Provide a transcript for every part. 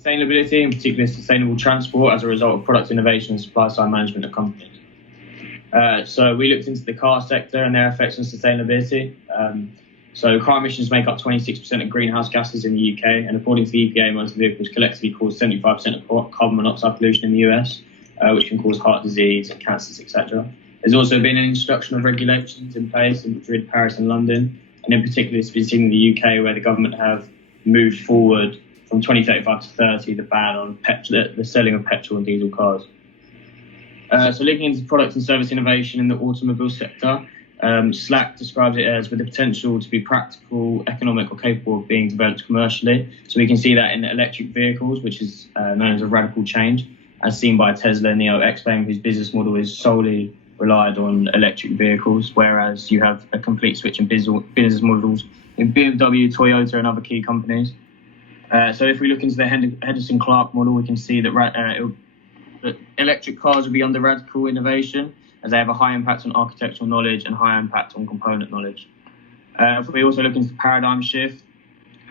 sustainability, in particular sustainable transport, as a result of product innovation and supply side management of companies. So we looked into the car sector and their effects on sustainability. So car emissions make up 26% of greenhouse gases in the UK, and according to the EPA, motor vehicles collectively cause 75% of carbon monoxide pollution in the US, which can cause heart disease and cancers, etc. There's also been an introduction of regulations in place in Madrid, Paris and London, and in particular it's been seen in the UK, where the government have moved forward from 2035 to 30 the ban on the selling of petrol and diesel cars. So looking into product and service innovation in the automobile sector, Slack describes it as with the potential to be practical, economic or capable of being developed commercially. So we can see that in electric vehicles, which is known as a radical change, as seen by Tesla and Neo X-Bank, whose business model is solely relied on electric vehicles, whereas you have a complete switch in business models in BMW, Toyota and other key companies. So if we look into the Henderson-Clark model, we can see that electric cars will be under radical innovation, as they have a high impact on architectural knowledge and high impact on component knowledge. If we also look into the paradigm shift,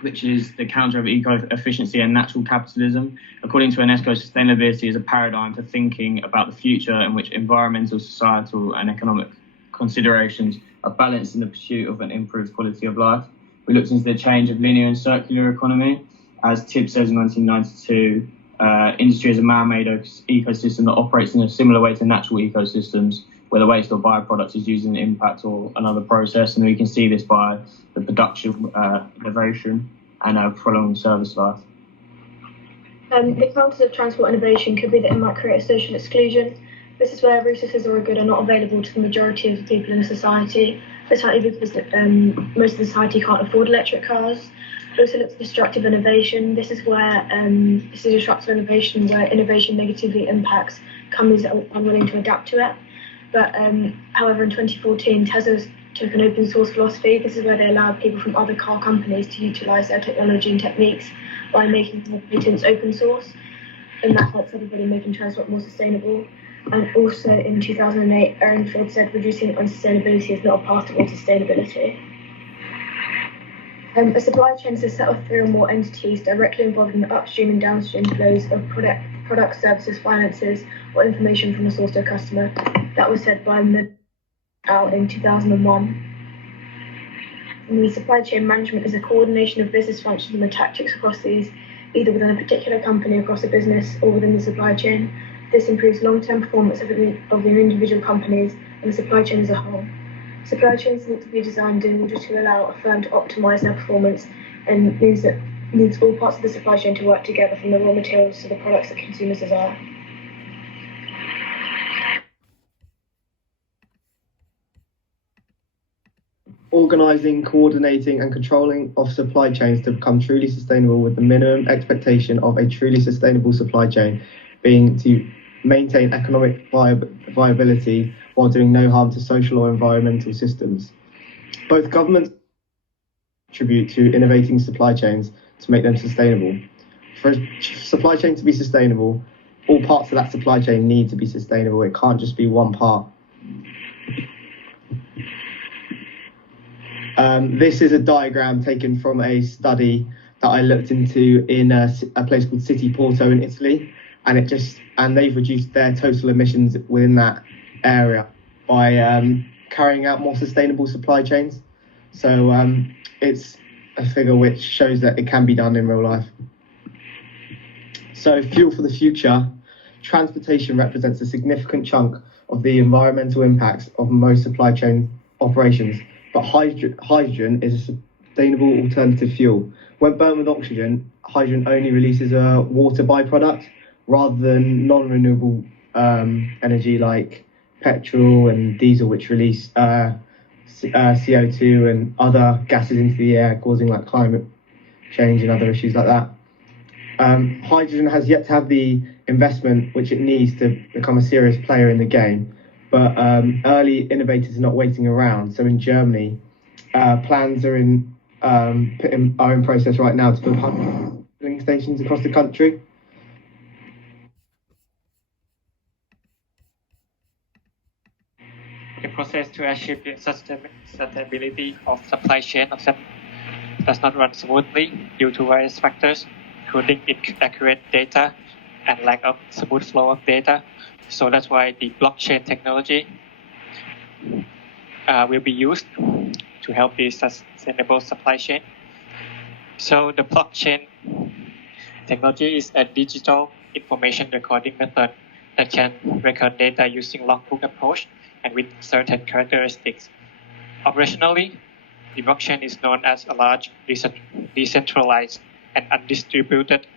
which is the counter of eco-efficiency and natural capitalism, according to UNESCO, sustainability is a paradigm for thinking about the future in which environmental, societal and economic considerations are balanced in the pursuit of an improved quality of life. We looked into the change of linear and circular economy. As Tibbs says in 1992, industry is a man-made ecosystem that operates in a similar way to natural ecosystems, where the waste or byproduct is used in an impact or another process. And we can see this by the production, innovation and a prolonged service life. The counters of transport innovation could be that it might create a social exclusion. This is where resources or a good are not available to the majority of people in society. This might be because most of the society can't afford electric cars. It also looks at destructive innovation. This is disruptive innovation where innovation negatively impacts companies that are unwilling to adapt to it. But however, in 2014, Tesla took an open source philosophy. This is where they allowed people from other car companies to utilise their technology and techniques by making their patents open source, and that helps everybody making transport more sustainable. And also in 2008, Ehrenfeld said reducing unsustainability is not a path towards sustainability. A supply chain is a set of 3 or more entities directly involved in the upstream and downstream flows of products, services, finances, or information from a source to a customer. That was said by out in 2001. And the supply chain management is a coordination of business functions and the tactics across these, either within a particular company across a business or within the supply chain. This improves long-term performance of the individual companies and the supply chain as a whole. Supply chains need to be designed in order to allow a firm to optimise their performance, and needs all parts of the supply chain to work together, from the raw materials to the products that consumers desire. Organising, coordinating and controlling of supply chains to become truly sustainable, with the minimum expectation of a truly sustainable supply chain being to maintain economic viability while doing no harm to social or environmental systems. Both governments contribute to innovating supply chains to make them sustainable. For a supply chain to be sustainable, all parts of that supply chain need to be sustainable. It can't just be one part. This is a diagram taken from a study that I looked into in a place called City Porto in Italy, and they've reduced their total emissions within that area by carrying out more sustainable supply chains. So it's a figure which shows that it can be done in real life. So fuel for the future. Transportation represents a significant chunk of the environmental impacts of most supply chain operations, but hydrogen is a sustainable alternative fuel. When burned with oxygen, hydrogen only releases a water byproduct rather than non-renewable energy like petrol and diesel, which release CO2 and other gases into the air, causing like climate change and other issues like that. Hydrogen has yet to have the investment which it needs to become a serious player in the game, but early innovators are not waiting around. So in Germany, plans are in process right now to build filling stations across the country. The process to achieve the sustainability of supply chain does not run smoothly due to various factors. including inaccurate data and lack of smooth flow of data. So that's why the blockchain technology will be used to help the sustainable supply chain. So the blockchain technology is a digital information recording method that can record data using logbook approach and with certain characteristics. Operationally, the blockchain is known as a large, decentralized, and undistributed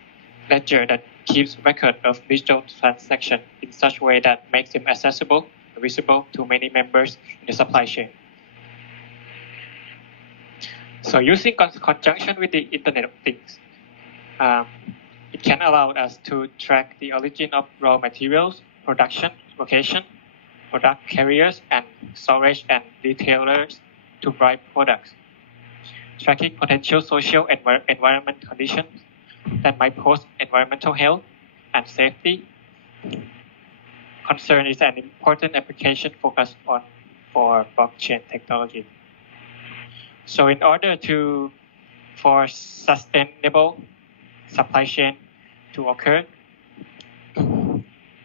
ledger that keeps record of digital transactions in such a way that makes them accessible and visible to many members in the supply chain. So using conjunction with the Internet of Things, it can allow us to track the origin of raw materials, production, location, product carriers, and storage and retailers to buy products. Tracking potential social and environment conditions that might pose environmental health and safety concern is an important application focused on for blockchain technology. So in order for sustainable supply chain to occur,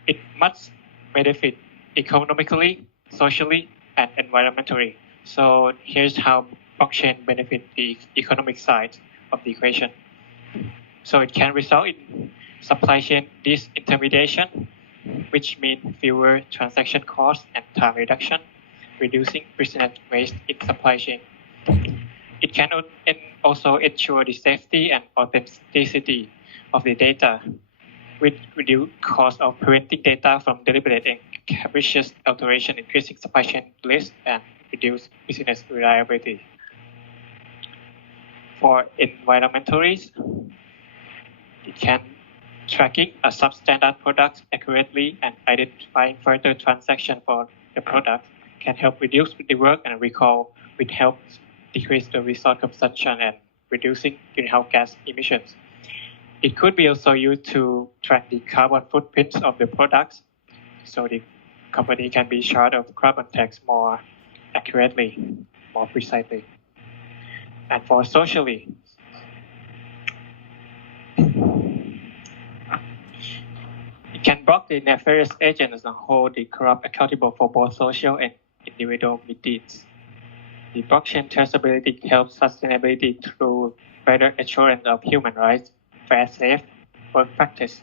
it must benefit economically, socially, and environmentally. So here's how blockchain benefit the economic side of the equation. So it can result in supply chain disintermediation, which means fewer transaction costs and time reduction, reducing business waste in supply chain. It can also ensure the safety and authenticity of the data, with reduced cost of preventing data from deliberate and capricious alteration, increasing supply chain risk and reduce business reliability. For environmentalists, it can tracking a substandard product accurately and identifying further transaction for the product can help reduce the work and recall, which helps decrease the resource consumption and reducing greenhouse gas emissions. It could be also used to track the carbon footprints of the products, so the company can be charged of carbon tax more accurately, more precisely. And for socially, it can block the nefarious agents and hold the corrupt accountable for both social and individual misdeeds. The blockchain traceability helps sustainability through better assurance of human rights, fair, safe work practice,